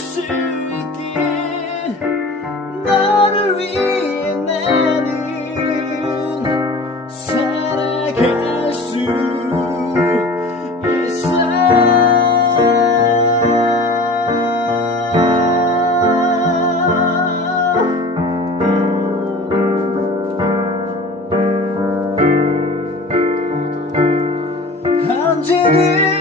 수 있게 너를 위해 나는 살아갈 수 있어. 언제든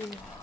do.